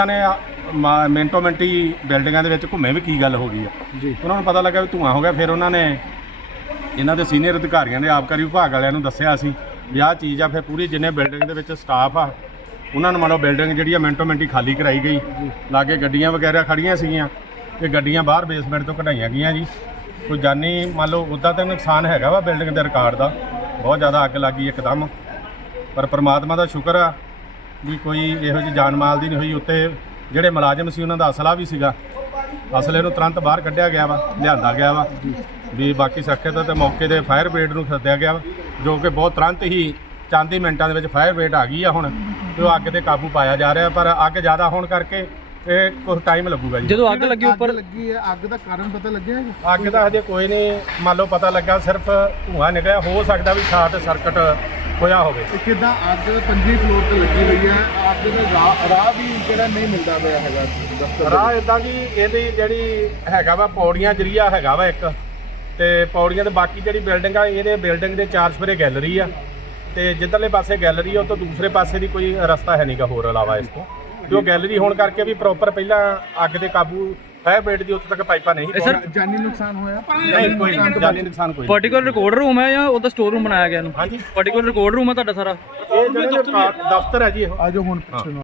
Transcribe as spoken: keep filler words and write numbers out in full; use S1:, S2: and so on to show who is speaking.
S1: ਨੇ ਮਿੰਟੋ ਮਿੰਟੀ ਬਿਲਡਿੰਗਾਂ ਦੇ ਵਿੱਚ ਘੁੰਮੇ ਵੀ ਕੀ ਗੱਲ ਹੋ ਗਈ ਆ ਜੀ। ਉਹਨਾਂ ਨੂੰ ਪਤਾ ਲੱਗਾ ਵੀ ਧੂੰਆਂ ਹੋ ਗਿਆ। ਫਿਰ ਉਹਨਾਂ ਨੇ ਇਹਨਾਂ ਦੇ ਸੀਨੀਅਰ ਅਧਿਕਾਰੀਆਂ ਨੇ ਆਬਕਾਰੀ ਵਿਭਾਗ ਵਾਲਿਆਂ ਨੂੰ ਦੱਸਿਆ ਸੀ ਵੀ ਆਹ ਚੀਜ਼ ਆ। ਫਿਰ ਪੂਰੀ ਜਿੰਨੇ ਬਿਲਡਿੰਗ ਦੇ ਵਿੱਚ ਸਟਾਫ ਆ ਉਹਨਾਂ ਨੂੰ ਮੰਨ ਲਓ ਬਿਲਡਿੰਗ ਜਿਹੜੀ ਆ ਮਿੰਟੋ ਮਿੰਟੀ ਖਾਲੀ ਕਰਾਈ ਗਈ। ਲਾਗੇ ਗੱਡੀਆਂ ਵਗੈਰਾ ਖੜੀਆਂ ਸੀਗੀਆਂ ਤੇ ਗੱਡੀਆਂ ਬਾਹਰ ਬੇਸਮੈਂਟ ਤੋਂ ਕਢਾਈਆਂ ਗਈਆਂ ਜੀ। ਕੋਈ ਜਾਨੀ ਮੰਨ ਲਓ ਉੱਦਾਂ ਤਾਂ ਨੁਕਸਾਨ ਹੈਗਾ ਵਾ ਬਿਲਡਿੰਗ ਦੇ ਰਿਕਾਰਡ ਦਾ, ਬਹੁਤ ਜ਼ਿਆਦਾ ਅੱਗ ਲੱਗੀ ਇੱਕਦਮ। ਪਰ ਪ੍ਰਮਾਤਮਾ ਦਾ ਸ਼ੁਕਰ ਆ ਵੀ ਕੋਈ ਇਹੋ ਜਿਹੀ ਜਾਨ ਮਾਲ ਦੀ ਨਹੀਂ ਹੋਈ। ਉੱਤੇ ਜਿਹੜੇ ਮੁਲਾਜ਼ਮ ਸੀ ਉਹਨਾਂ ਦਾ ਅਸਲਾ ਵੀ ਸੀਗਾ, ਅਸਲੇ ਨੂੰ ਤੁਰੰਤ ਬਾਹਰ ਕੱਢਿਆ ਗਿਆ ਵਾ, ਲਿਆਂਦਾ ਗਿਆ ਵਾ ਵੀ ਬਾਕੀ ਸੁਰੱਖਿਅਤ ਤੇ ਮੌਕੇ ਦੇ ਫਾਇਰ ਬ੍ਰਿਗੇਡ ਨੂੰ ਸੱਦਿਆ ਗਿਆ ਵਾ, ਜੋ ਕਿ ਬਹੁਤ ਤੁਰੰਤ ਹੀ ਚੰਦ ਹੀ ਮਿੰਟਾਂ ਦੇ ਵਿੱਚ ਫਾਇਰ ਬ੍ਰਿਗੇਡ ਆ ਗਈ ਆ ਹੁਣ ਤੇ ਉਹ ਅੱਗ ਤੇ ਕਾਬੂ ਪਾਇਆ ਜਾ ਰਿਹਾ। ਪਰ ਅੱਗ ਜ਼ਿਆਦਾ ਹੋਣ ਕਰਕੇ ਇਹ ਕੁਝ ਟਾਈਮ ਲੱਗੂਗਾ ਜੀ।
S2: ਜਦੋਂ ਅੱਗ ਲੱਗੀ ਉੱਪਰ
S3: ਲੱਗੀ ਹੈ, ਅੱਗ ਦਾ ਕਾਰਨ ਪਤਾ ਲੱਗਿਆ ਜੀ?
S1: ਅੱਗ ਦਾ ਹਜੇ ਕੋਈ ਨਹੀਂ ਮੰਨ ਲਓ ਪਤਾ ਲੱਗਾ, ਸਿਰਫ ਧੂੰਆਂ ਨਿਕਲਿਆ। ਹੋ ਸਕਦਾ ਵੀ ਸ਼ਾਰਟ ਸਰਕਟ ਹੋਇਆ ਹੋਵੇ।
S3: ਕਿੱਦਾਂ ਅੱਗ ਪੰਜਵੀਂ ਫਲੋਰ ਤੇ ਲੱਗੀ ਹੋਈ ਹੈ, ਅੱਗ ਦਾ ਰਾਹ ਰਾਹ ਵੀ ਜਿਹੜਾ ਨਹੀਂ ਮਿਲਦਾ ਪਿਆ ਹੈਗਾ ਦਫ਼ਤਰ ਦੇ
S1: ਰਾਹ ਇਦਾਂ ਜੀ ਇਹਦੀ ਜਿਹੜੀ ਹੈਗਾ ਵਾ ਪੌੜੀਆਂ ਜਰੀਆ ਹੈਗਾ ਵਾ ਇੱਕ, ਤੇ ਪੌੜੀਆਂ ਤੇ ਬਾਕੀ ਜਿਹੜੀ ਬਿਲਡਿੰਗ ਆ ਇਹਦੇ ਬਿਲਡਿੰਗ ਦੇ ਚਾਰ ਸਫੇਰੇ ਗੈਲਰੀ ਆ ਤੇ ਜਿੱਧਰਲੇ ਪਾਸੇ ਗੈਲਰੀ ਆ ਉਹ ਤੋਂ ਦੂਸਰੇ ਪਾਸੇ ਦੀ ਕੋਈ ਰਸਤਾ ਹੈ ਨਹੀਂਗਾ ਹੋਰ ਇਲਾਵਾ ਇਸ ਤੋਂ। ਜੋ ਗੈਲਰੀ ਹੋਣ ਕਰਕੇ ਵੀ ਪ੍ਰੋਪਰ ਪਹਿਲਾਂ ਅੱਗ ਦੇ ਕਾਬੂ ਫਾਇਰ ਬ੍ਰਿਗੇਡ ਦੀ ਉੱਥੇ ਤੱਕ ਪਾਈਪਾਂ ਨਹੀਂ
S2: ਸਰ
S3: ਜਾਨੀ ਨੁਕਸਾਨ ਹੋਇਆ?
S1: ਨਹੀਂ ਕੋਈ ਜਾਨੀ ਨੁਕਸਾਨ ਕੋਈ ਨਹੀਂ।
S2: ਪਾਰਟਿਕੂਲਰ ਰਿਕਾਰਡ ਰੂਮ ਹੈ ਜਾਂ ਉਹਦਾ ਸਟੋਰ ਰੂਮ ਬਣਾਇਆ ਗਿਆ ਇਹਨੂੰ?
S1: ਹਾਂਜੀ
S2: ਪਾਰਟਿਕੂਲਰ ਰਿਕਾਰਡ ਰੂਮ ਹੈ ਤੁਹਾਡਾ ਸਾਰਾ?
S1: ਇਹ ਜਿਹੜਾ ਦਫ਼ਤਰ ਹੈ ਜੀ ਇਹ।
S3: ਆਜੋ ਹੁਣ ਪਿੱਛੇ ਨੂੰ।